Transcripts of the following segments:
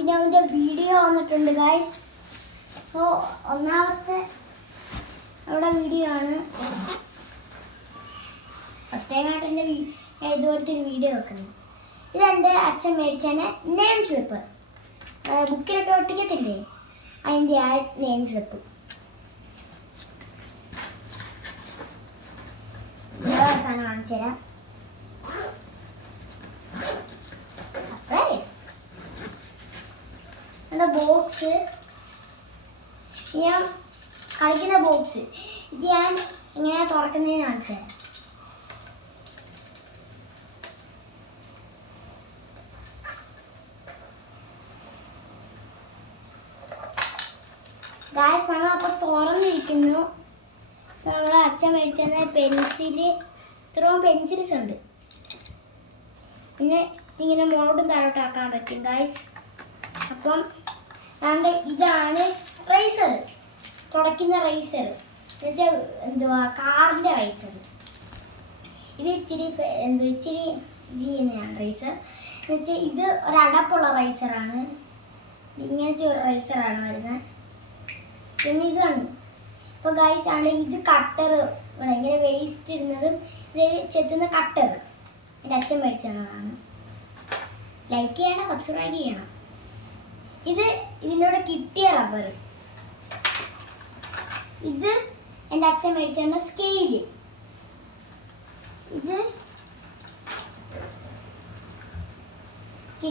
അഭിനവിൻ്റെ video വന്നിട്ടുണ്ട് guys. So ഒന്നാമത്തെ അവിടെ വീഡിയോ ആണ്. ഫസ്റ്റ് ടൈമായിട്ട് എൻ്റെ ഇതുപോലത്തെ ഒരു വീഡിയോ വെക്കുന്നത്. ഇതെൻ്റെ അച്ഛൻ മേടിച്ചതിന് നെയിം സ്ലിപ്പ്, ബുക്കിലൊക്കെ ഒട്ടിക്കത്തില്ലേ, അതിൻ്റെ ആ നെയിം സ്ലിപ്പ്. സാധനം കാണിച്ചു തരാം. ബോക്സ്, ഞാൻ കളിക്കുന്ന ബോക്സ്, ഇത് ഞാൻ എങ്ങനെയാ തുറക്കുന്നതെന്ന് കാണിച്ചു തരാം. ഗായ്സ്, നമ്മളപ്പോൾ തുറന്നിരിക്കുന്നു. നമ്മളെ അച്ഛൻ മേടിച്ചെന്ന പെൻസില്, ഇത്രയും പെൻസിൽസ് ഉണ്ട്. പിന്നെ ഇങ്ങനെ മുളകും താഴോട്ടാക്കാൻ പറ്റും ഗായ്സ്. അപ്പം ഇതാണ് റൈസർ, തുടയ്ക്കുന്ന റൈസർ എന്നുവെച്ചാൽ എന്തുവാ, കാറിൻ്റെ റൈസർ. ഇത് ഇച്ചിരി ഇച്ചിരി ഇത് ചെയ്യുന്നതാണ് റൈസർ എന്നുവെച്ചാൽ ഇത് ഒരടപ്പുള്ള റൈസറാണ്. ഇങ്ങനത്തെ ഒരു റൈസറാണ് വരുന്നത്. പിന്നെ ഇത് കണ്ടു. ഇപ്പോൾ ഗൈസ് ആണ് ഇത് കട്ടർ, ഇങ്ങനെ വേസ്റ്റ് ഇടുന്നതും ഇത് ചെത്തുന്ന കട്ടർ എൻ്റെ അച്ഛൻ മേടിച്ചതാണ്. ലൈക്ക് ചെയ്യണം, സബ്സ്ക്രൈബ് ചെയ്യണം. ഇത് ഇതിനോട് കിട്ടിയ റബ്ബർ. ഇത് എൻ്റെ അച്ഛൻ മേടിച്ചാണ് സ്കെയില്. ഇത്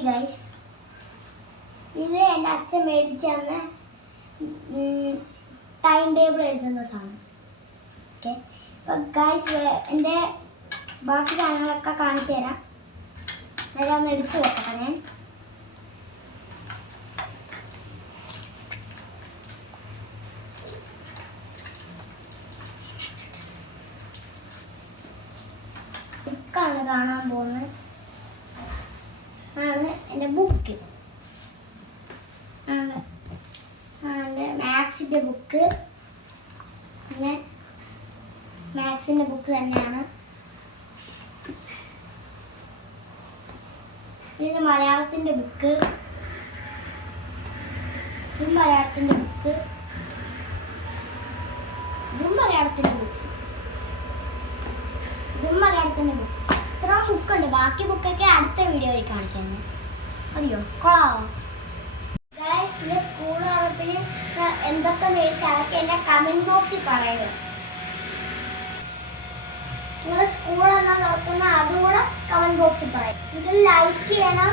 ഗൈസ്, ഇത് എൻ്റെ അച്ഛൻ മേടിച്ചാണ് ടൈം ടേബിൾ എഴുതുന്ന സാധനം. ഓക്കെ, അപ്പോൾ ഗൈസ് എൻ്റെ ബാക്കി സാധനങ്ങളൊക്കെ കാണിച്ചു തരാം. അതെല്ലാം ഒന്ന് എടുത്തു വെക്കട്ടെ ഞാൻ. ബുക്കാണ് കാണാൻ പോകുന്നത്. ആണ് എൻ്റെ ബുക്ക്, ആണ് എൻ്റെ മാത്സിൻ്റെ ബുക്ക്. പിന്നെ മാത്സിൻ്റെ ബുക്ക് തന്നെയാണ്. ഇത് മലയാളത്തിൻ്റെ ബുക്ക്, ഇതും മലയാളത്തിൻ്റെ ബുക്ക്, ഇതും മലയാളത്തിൻ്റെ ബുക്ക്, ഇതും മലയാളത്തിൻ്റെ ബുക്ക്. ഇത്ര ബുക്കുണ്ട്. ബാക്കി ബുക്കൊക്കെ അടുത്ത വീഡിയോയിൽ കാണിക്കാൻ. അറിയോ, കൊള്ളാമോ? പിന്നെ സ്കൂൾ തുറപ്പിന് എന്തൊക്കെ മേടിച്ച് അതൊക്കെ എൻ്റെ കമൻറ്റ് ബോക്സിൽ പറയുക. നിങ്ങൾ സ്കൂൾ എന്നാ തുറക്കുന്ന അതും കൂടെ കമൻറ്റ് ബോക്സിൽ പറയും. ഇത് ലൈക്ക് ചെയ്യണം.